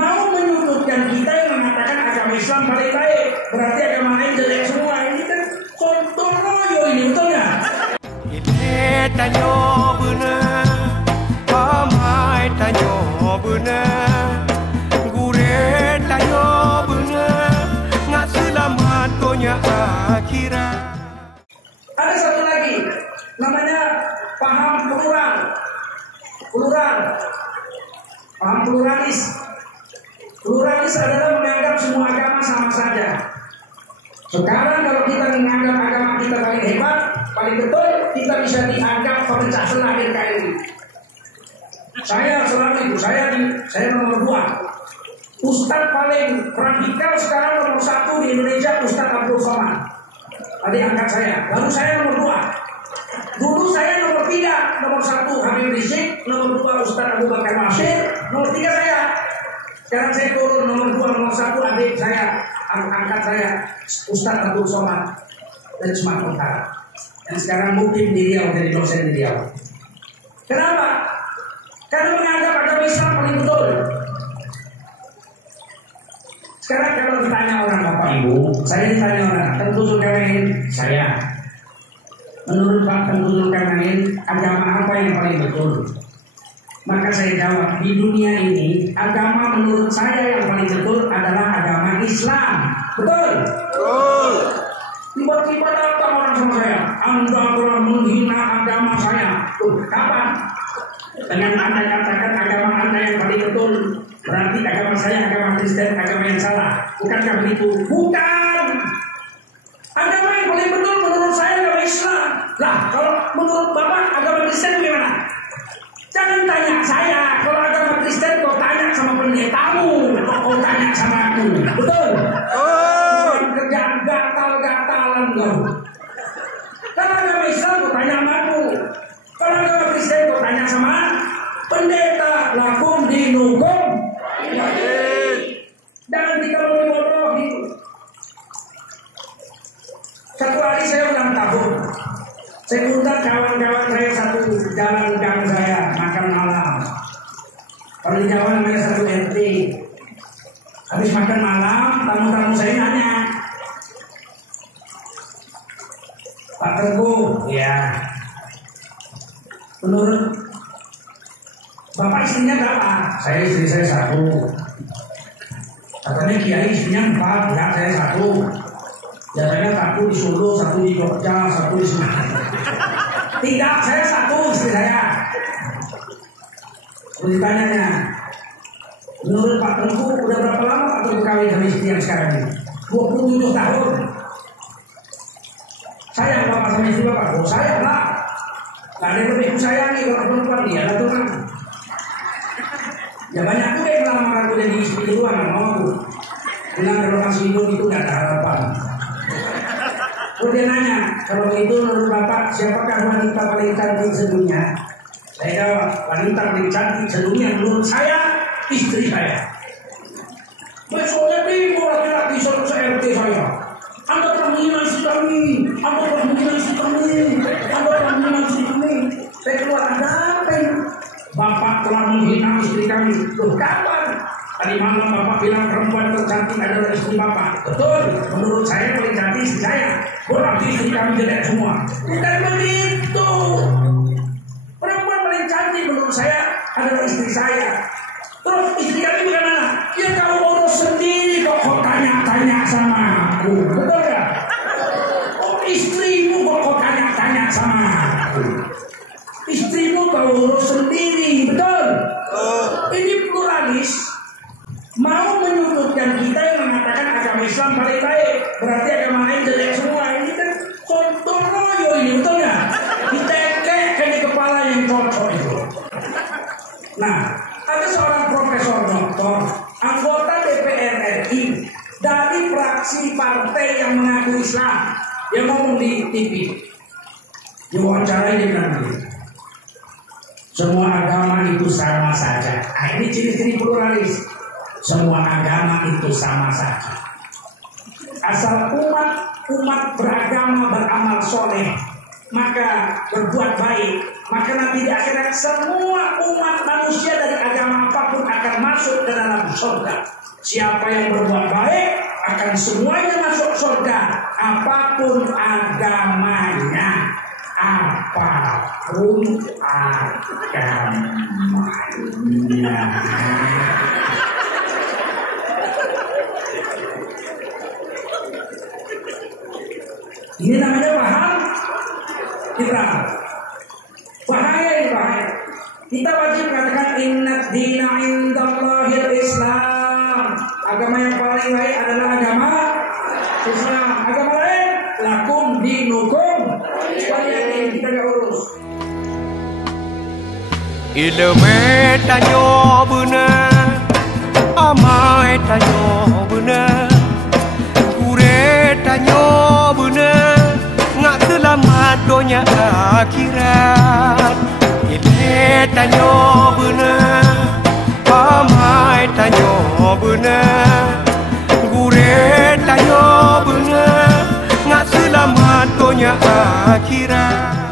mau menyudutkan kita yang mengatakan agama Islam paling baik, berarti agama lain jelek semua. Ini kan contoh royo ini, betul nggak? Tanyo bener, pamai tanyo bener, gure tanyo bener, nggak selamat dunia akhirat. Ada satu lagi, namanya paham plural, paham pluralis. Pluralis adalah menganggap semua agama sama saja. Sekarang kalau kita menganggap agama kita paling hebat, paling betul, kita bisa dianggap pemecah belah NKRI. Saya selalu itu, saya nomor 2. Ustadz paling radikal sekarang nomor 1 di Indonesia, Ustadz Abdul Somad. Adik angkat saya, lalu saya nomor 2. Dulu saya nomor 3, nomor 1 Habib Rizik, nomor 2 Ustadz Abu Bakar Bashir, nomor 3 saya. Sekarang saya turun nomor 2, nomor 1 adik saya, angkat saya, Ustadz Abdul Somad dari Sumatera Utara. Yang sekarang mungkin di Riau, jadi dosen di Riau. Kenapa? Karena menganggap agama Islam paling betul. Sekarang kalau ditanya orang Bapak Ibu, saya ditanya orang, tentu Zulkarnain, saya. Menurut Pak tentu Zulkarnain, agama apa yang paling betul? Maka saya jawab, di dunia ini, agama menurut saya yang paling betul adalah agama Islam. Betul? Betul. Tiba-tiba datang orang sama saya, Anda telah menghina agama saya. Tuh, kapan? Dengan Anda katakan agama Anda yang paling betul, berarti agama saya, agama Kristen, agama yang salah. Bukankah begitu? Bukan. Agama yang paling betul menurut saya agama Islam. Lah, kalau menurut Bapak agama Kristen gimana? Jangan tanya saya. Kalau agama Kristen kau tanya sama pendetamu, kau tanya sama aku. Betul? Oh. Kerjaan gatal-gatalan kau. Kalau agama Islam kau tanya sama aku. Kalau agama Kristen kau tanya sama pendeta. Lakum dinukum. Jangan dikamu bodoh gitu. Satu hari saya ulang tahun. Saya undang kawan-kawan saya satu jalan gang saya makan malam. Kalau di Jawa namanya satu RT. Habis makan malam, tamu-tamu saya nanya, Pak Teguh, ya, menurut Bapak istrinya berapa? Istri saya 1. Katanya Kiai istrinya 4, ya saya 1. Biasanya 1 di Solo, 1 di Jogja, 1 di Semarang. Tidak, saya 1 istri saya. Ditanya, menurut Pak Tengku udah berapa lama atau berkawin sama istri yang sekarang ini? 27 tahun. Sayang Bapak sama istri Bapak? Oh sayang lah. Gak ada yang lebih kusayangi kalau perempuan dia lah tuh kan. Ya banyak juga yang melamar aku jadi istri kedua, gak mau aku. Bilang kalau masih hidup itu gak ada harapan. Terus dia nanya, kalau begitu menurut Bapak siapakah wanita paling cantik sedunia? Saya jawab, wanita paling cantik sedunia menurut saya, istri saya. Besoknya bingung laki-laki se-RT saya. Anda telah menghina istri kami, Anda telah menghina istri kami, Anda telah menghina istri kami. Saya keluar, ada apa ini? Bapak telah menghina istri kami. Loh kapan? Tadi malam Bapak bilang perempuan tercantik adalah istri Bapak. Betul, menurut saya paling cantik istri saya. Berarti istri kami jelek semua. Bukan begitu. Perempuan paling cantik menurut saya adalah istri saya. Terus istri kami bagaimana? Ya kau urus sendiri kok tanya-tanya sama aku. Betul ya? Oh istrimu kok tanya-tanya sama aku. Istrimu kau urus sendiri. Betul? Ini pluralis. Mau menyudutkan kita yang mengatakan agama Islam paling baik, berarti agama lain jelek semua. Ini kan contoh royo ini, betul nggak? Ditekek di kepala yang cocok itu. Nah, ada seorang profesor doktor, anggota DPR RI dari fraksi partai yang mengaku Islam, yang ngomong di TV, diwawancarai dia bilang begini, semua agama itu sama saja. Nah, ini ciri-ciri pluralis. Semua agama itu sama saja. Asal umat beragama beramal soleh, maka berbuat baik, maka nanti di akhirat semua umat manusia dari agama apapun akan masuk ke dalam surga. Siapa yang berbuat baik akan semuanya masuk surga, apapun agamanya, apapun agamanya. Ini namanya paham kita. Bahaya ini bahaya. Kita wajib katakan inna dina indallahil Islam. Agama yang paling baik adalah agama Islam. Agama lain lakum dinukum. Sekalian ini kita gak urus. Ilmu tanyo benar, amai tanyo benar, kure tanyo benar, ngak selamat dunia akhirat. Ilmu tanyo benar, amai tanyo benar, kure tanyo benar, ngak selamat dunia akhirat.